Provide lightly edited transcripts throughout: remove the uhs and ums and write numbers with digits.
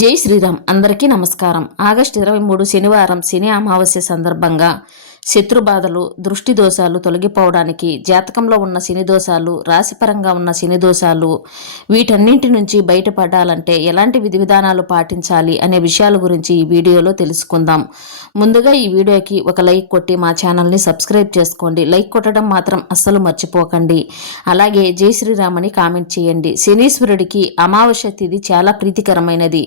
జై శ్రీరామ్. అందరికీ నమస్కారం. ఆగస్టు 23 శనివారం శని అమావాస్య సందర్భంగా శత్రుబాధలు, దృష్టి దోషాలు తొలగిపోవడానికి, జాతకంలో ఉన్న శని దోషాలు, రాశిపరంగా ఉన్న శని దోషాలు, వీటన్నింటి నుంచి బయటపడాలంటే ఎలాంటి విధి విధానాలు పాటించాలి అనే విషయాల గురించి ఈ వీడియోలో తెలుసుకుందాం. ముందుగా ఈ వీడియోకి ఒక లైక్ కొట్టి మా ఛానల్ని సబ్స్క్రైబ్ చేసుకోండి. లైక్ కొట్టడం మాత్రం అస్సలు మర్చిపోకండి. అలాగే జై శ్రీరామ్ అని కామెంట్ చేయండి. శనీశ్వరుడికి అమావాస్య తిథి చాలా ప్రీతికరమైనది.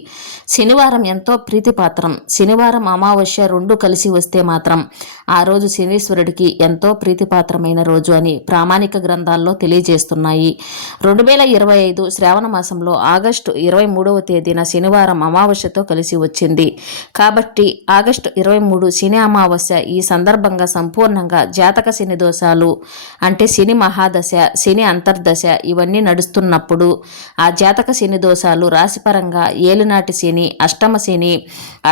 శనివారం ఎంతో ప్రీతిపాత్రం. శనివారం అమావాస్య రెండు కలిసి వస్తే మాత్రం ఆ రోజు శనీశ్వరుడికి ఎంతో ప్రీతిపాత్రమైన రోజు అని ప్రామాణిక గ్రంథాల్లో తెలియజేస్తున్నాయి. 2025 శ్రావణ మాసంలో ఆగస్టు 23వ తేదీన శనివారం అమావాస్యతో కలిసి వచ్చింది. కాబట్టి ఆగస్టు 23 శని అమావాస్య. ఈ సందర్భంగా సంపూర్ణంగా జాతక శని దోషాలు అంటే శని మహాదశ, శని అంతర్దశ ఇవన్నీ నడుస్తున్నప్పుడు ఆ జాతక శని దోషాలు రాశిపరంగా ఏలినాటి శని, అష్టమ శని,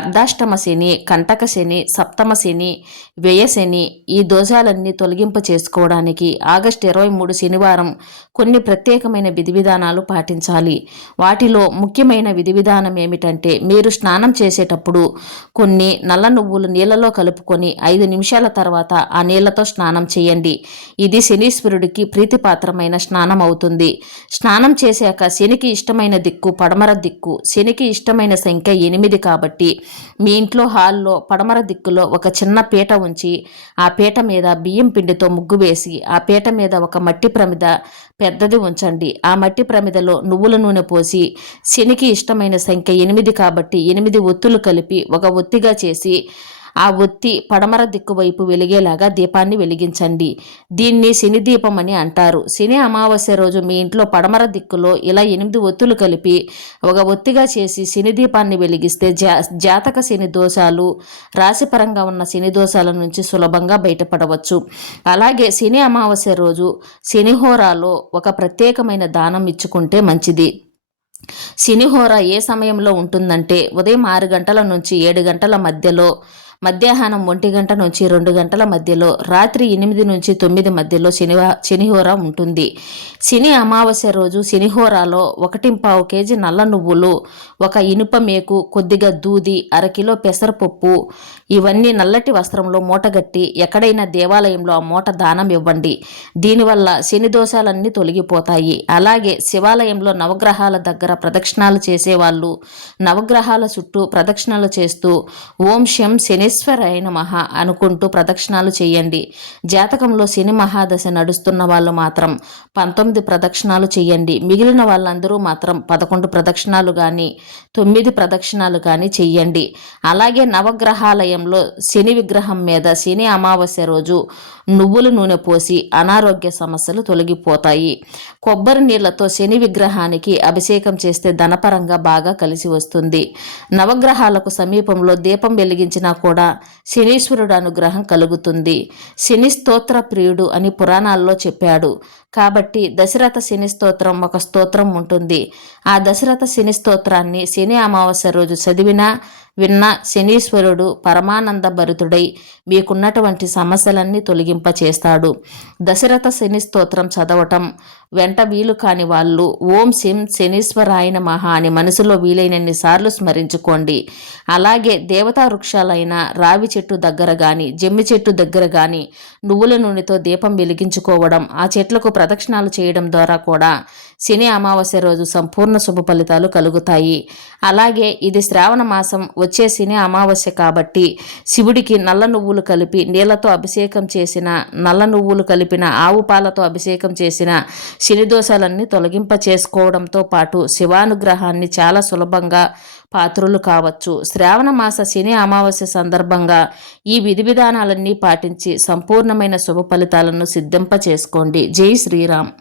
అర్ధాష్టమ శని, కంటక శని, సప్తమ శని, వ్యయశని ఈ దోషాలన్నీ తొలగింప చేసుకోవడానికి ఆగస్టు 23 శనివారం కొన్ని ప్రత్యేకమైన విధి విధానాలు పాటించాలి. వాటిలో ముఖ్యమైన విధి విధానం ఏమిటంటే, మీరు స్నానం చేసేటప్పుడు కొన్ని నల్ల నువ్వులు నీళ్ళలో కలుపుకొని 5 నిమిషాల తర్వాత ఆ నీళ్లతో స్నానం చేయండి. ఇది శనీశ్వరుడికి ప్రీతిపాత్రమైన స్నానం అవుతుంది. స్నానం చేశాక శనికి ఇష్టమైన దిక్కు పడమర దిక్కు. శనికి ఇష్టమైన సంఖ్య 8 కాబట్టి మీ ఇంట్లో హాల్లో పడమర దిక్కులో ఒక చిన్న పీట ఉంచి ఆ పీట మీద బియ్యం పిండితో ముగ్గు వేసి ఆ పీట మీద ఒక మట్టి ప్రమిద పెద్దది ఉంచండి. ఆ మట్టి ప్రమిదలో నువ్వుల నూనె పోసి శనికి ఇష్టమైన సంఖ్య 8 కాబట్టి 8 ఒత్తులు కలిపి ఒక ఒత్తిగా చేసి ఆ ఒత్తి పడమర దిక్కు వైపు వెలిగేలాగా దీపాన్ని వెలిగించండి. దీన్ని శని దీపం అని అంటారు. శని అమావాస్య రోజు మీ ఇంట్లో పడమర దిక్కులో ఇలా 8 ఒత్తులు కలిపి ఒక ఒత్తిగా చేసి శని దీపాన్ని వెలిగిస్తే జాతక శని దోషాలు, రాశిపరంగా ఉన్న శని దోషాల నుంచి సులభంగా బయటపడవచ్చు. అలాగే శని అమావాస్య రోజు శనిహోరాలో ఒక ప్రత్యేకమైన దానం ఇచ్చుకుంటే మంచిది. శనిహోర ఏ సమయంలో ఉంటుందంటే ఉదయం 6 గంటల నుంచి 7 గంటల మధ్యలో, మధ్యాహ్నం 1 గంట నుంచి 2 గంటల మధ్యలో, రాత్రి 8 నుంచి 9 మధ్యలో శనిహోర ఉంటుంది. శని అమావాస్య రోజు శనిహోరాలో 1.25 కేజీ నల్ల నువ్వులు, ఒక ఇనుప మేకు, కొద్దిగా దూది, 1/2 కిలో పెసరపప్పు ఇవన్నీ నల్లటి వస్త్రంలో మూటగట్టి ఎక్కడైనా దేవాలయంలో ఆ మూట దానం ఇవ్వండి. దీనివల్ల శని దోషాలన్నీ తొలగిపోతాయి. అలాగే శివాలయంలో నవగ్రహాల దగ్గర ప్రదక్షిణాలు చేసేవాళ్ళు నవగ్రహాల చుట్టూ ప్రదక్షిణలు చేస్తూ ఓం శం శనీశ్వరాయ నమః అనుకుంటూ ప్రదక్షిణాలు చేయండి. జాతకంలో శని మహాదశ నడుస్తున్న వాళ్ళు మాత్రం 19 ప్రదక్షిణాలు చేయండి. మిగిలిన వాళ్ళందరూ మాత్రం 11 ప్రదక్షిణాలు కానీ 9 ప్రదక్షిణాలు కానీ చెయ్యండి. అలాగే నవగ్రహాలయంలో శని విగ్రహం మీద శని అమావాస్య రోజు నువ్వుల నూనె పోసి అనారోగ్య సమస్యలు తొలగిపోతాయి. కొబ్బరి నీళ్లతో శని విగ్రహానికి అభిషేకం చేస్తే ధనపరంగా బాగా కలిసి వస్తుంది. నవగ్రహాలకు సమీపంలో దీపం వెలిగించినా కూడా శనీశ్వరుడు అనుగ్రహం కలుగుతుంది. శని స్తోత్ర ప్రియుడు అని పురాణాల్లో చెప్పాడు. కాబట్టి దశరథ శని స్తోత్రం ఒక స్తోత్రం ఉంటుంది. ఆ దశరథ శని స్తోత్రాన్ని శని అమావాస్య రోజు చదివినా విన్న శనీశ్వరుడు పరమానంద భరితుడై మీకున్నటువంటి సమస్యలన్నీ తొలగింపచేస్తాడు. దశరథ శని స్తోత్రం చదవటం వెంట వీలు కాని వాళ్ళు ఓం శం శనీశ్వరాయ నమః అని మనసులో వీలైనన్ని సార్లు స్మరించుకోండి. అలాగే దేవతా వృక్షాలైన రావి చెట్టు దగ్గర కానీ జమ్మి చెట్టు దగ్గర కానీ నువ్వుల నూనెతో దీపం వెలిగించుకోవడం, ఆ చెట్లకు ప్రదక్షిణాలు చేయడం ద్వారా కూడా శని అమావాస్య రోజు సంపూర్ణ శుభ ఫలితాలు కలుగుతాయి. అలాగే ఇది శ్రావణ మాసం వచ్చే శని అమావాస్య కాబట్టి శివుడికి నల్ల నువ్వులు కలిపి నీళ్లతో అభిషేకం చేసిన, నల్ల నువ్వులు కలిపిన ఆవు పాలతో అభిషేకం చేసిన శని దోషాలన్నీ తొలగింప చేసుకోవడంతో పాటు శివానుగ్రహాన్ని చాలా సులభంగా పాత్రులు కావచ్చు. శ్రావణ మాస శని అమావాస్య సందర్భంగా ఈ విధి విధానాలన్నీ పాటించి సంపూర్ణమైన శుభ ఫలితాలను సిద్ధింప చేసుకోండి. జై శ్రీరామ్.